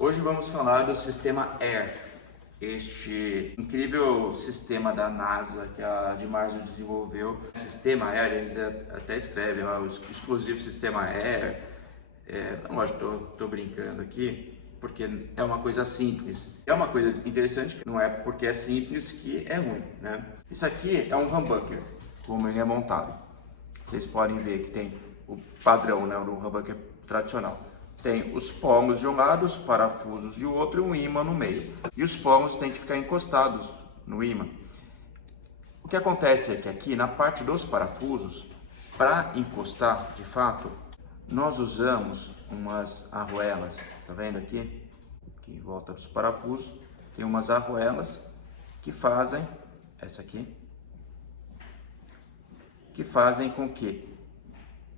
Hoje vamos falar do sistema Air, este incrível sistema da NASA que a Dimarzo desenvolveu. Sistema Air, eles até escrevem o exclusivo sistema Air. Não acho que estou brincando aqui, porque é uma coisa simples. É uma coisa interessante, não é porque é simples que é ruim, né? Isso aqui é um humbucker, como ele é montado. Vocês podem ver que tem o padrão, né, do humbucker tradicional. Tem os pomos de um lado, os parafusos de outro e um ímã no meio. E os pomos têm que ficar encostados no ímã. O que acontece é que aqui na parte dos parafusos, para encostar de fato, nós usamos umas arruelas. Tá vendo aqui? Aqui em volta dos parafusos tem umas arruelas que fazem, essa aqui, que fazem com que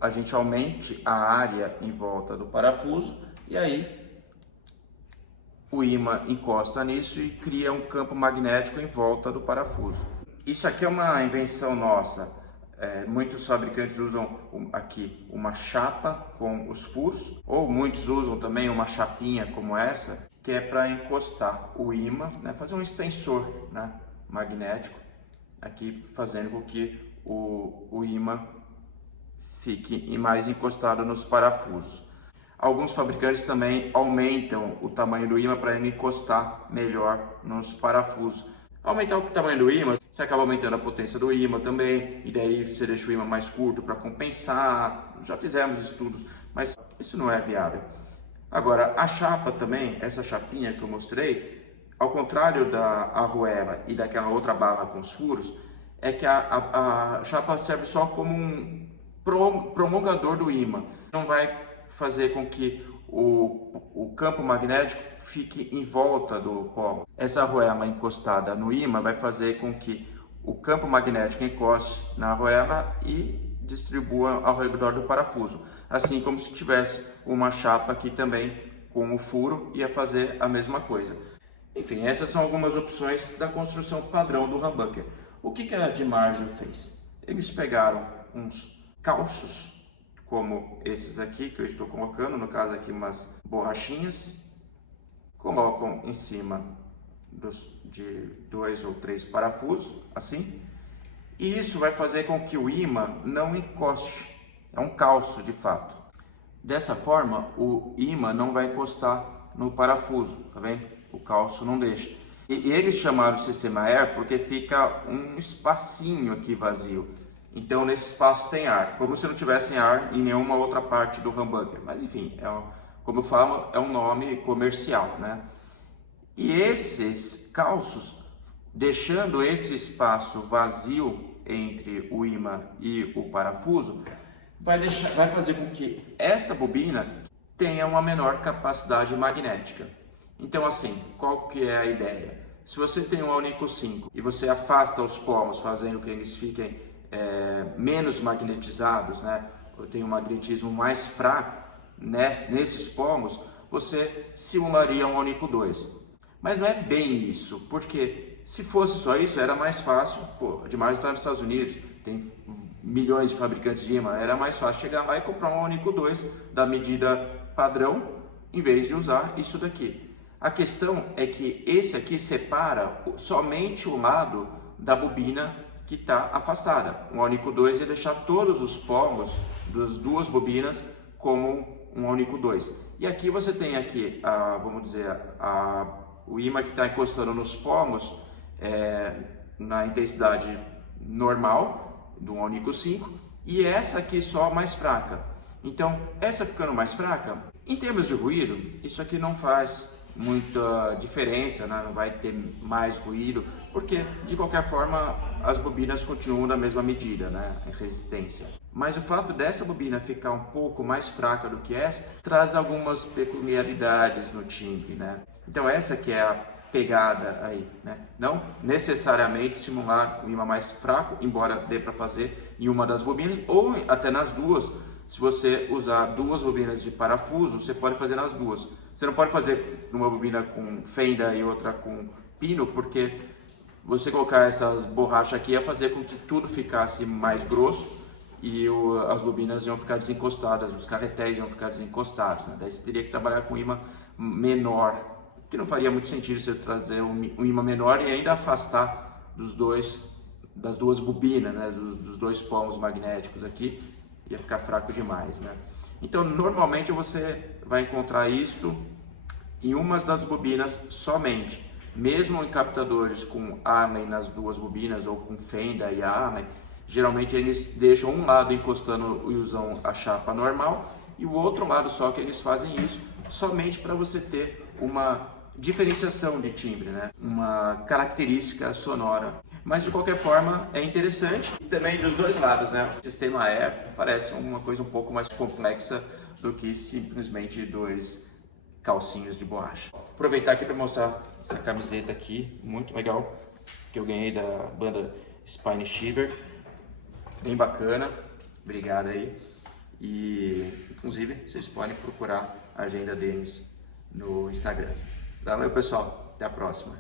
a gente aumente a área em volta do parafuso e aí o ímã encosta nisso e cria um campo magnético em volta do parafuso. Isso aqui é uma invenção nossa. Muitos fabricantes usam aqui uma chapa com os furos, ou muitos usam também uma chapinha como essa, que é para encostar o ímã, né, fazer um extensor, né, magnético, aqui fazendo com que o ímã fique mais encostado nos parafusos. Alguns fabricantes também aumentam o tamanho do ímã para ele encostar melhor nos parafusos. Aumentar o tamanho do ímã, você acaba aumentando a potência do ímã também, e daí você deixa o ímã mais curto para compensar. Já fizemos estudos, mas isso não é viável. Agora, a chapa também, essa chapinha que eu mostrei, ao contrário da arruela e daquela outra barra com os furos, é que a chapa serve só como um prolongador do ímã. Não vai fazer com que o campo magnético fique em volta do polo. Essa arruela encostada no ímã vai fazer com que o campo magnético encoste na arruela e distribua ao redor do parafuso. Assim como se tivesse uma chapa aqui também com o furo, ia fazer a mesma coisa. Enfim, essas são algumas opções da construção padrão do humbucker. O que a Dimarzo fez? Eles pegaram uns calços, como esses aqui que eu estou colocando, no caso aqui umas borrachinhas, colocam em cima de 2 ou 3 parafusos, assim, e isso vai fazer com que o ímã não encoste, é um calço de fato. Dessa forma, o ímã não vai encostar no parafuso, tá vendo? O calço não deixa. E eles chamaram o sistema Air porque fica um espacinho aqui vazio. Então nesse espaço tem ar, como se não tivesse ar em nenhuma outra parte do humbucker. Mas enfim, como eu falo, é um nome comercial, né? E esses calços, deixando esse espaço vazio entre o ímã e o parafuso, vai fazer com que essa bobina tenha uma menor capacidade magnética. Então assim, qual que é a ideia? Se você tem um Alnico 5 e você afasta os pomos, fazendo com que eles fiquem menos magnetizados, né? Tem um magnetismo mais fraco nesses pomos, você simularia um Alnico 2. Mas não é bem isso, porque se fosse só isso, era mais fácil. Pô, a Dimarzo está nos Estados Unidos, tem milhões de fabricantes de ímã, era mais fácil chegar lá e comprar um Alnico 2 da medida padrão, em vez de usar isso daqui. A questão é que esse aqui separa somente o lado da bobina que está afastada. O Alnico 2 ia deixar todos os pomos das duas bobinas como um Alnico 2. E aqui você tem aqui, vamos dizer, o ímã que está encostando nos pomos na intensidade normal do Alnico 5 e essa aqui só mais fraca. Então, essa ficando mais fraca, em termos de ruído, isso aqui não faz muita diferença, né? Não vai ter mais ruído, porque de qualquer forma as bobinas continuam na mesma medida, né? A resistência. Mas o fato dessa bobina ficar um pouco mais fraca do que essa traz algumas peculiaridades no timbre, né? Então essa que é a pegada aí, né? Não necessariamente simular o ímã mais fraco, embora dê para fazer em uma das bobinas ou até nas duas. Se você usar duas bobinas de parafuso, você pode fazer nas duas. Você não pode fazer uma bobina com fenda e outra com pino, porque você colocar essas borrachas aqui ia fazer com que tudo ficasse mais grosso e as bobinas iam ficar desencostadas, os carretéis iam ficar desencostados, né? Daí você teria que trabalhar com ímã menor, que não faria muito sentido você trazer um ímã menor e ainda afastar das duas bobinas, né, dos dois polos magnéticos aqui, ia ficar fraco demais, né? Então, normalmente você vai encontrar isto em umas das bobinas somente. Mesmo em captadores com Harman nas duas bobinas ou com fenda e Harman, geralmente eles deixam um lado encostando a chapa normal e o outro lado só que eles fazem isso somente para você ter uma diferenciação de timbre, né? Uma característica sonora. Mas de qualquer forma é interessante e também dos dois lados, né? O sistema Air parece uma coisa um pouco mais complexa do que simplesmente dois calcinhos de borracha. Vou aproveitar aqui para mostrar essa camiseta aqui, muito legal, que eu ganhei da banda Spine Shiver, bem bacana, obrigado aí. E inclusive vocês podem procurar a agenda deles no Instagram. Valeu pessoal, até a próxima.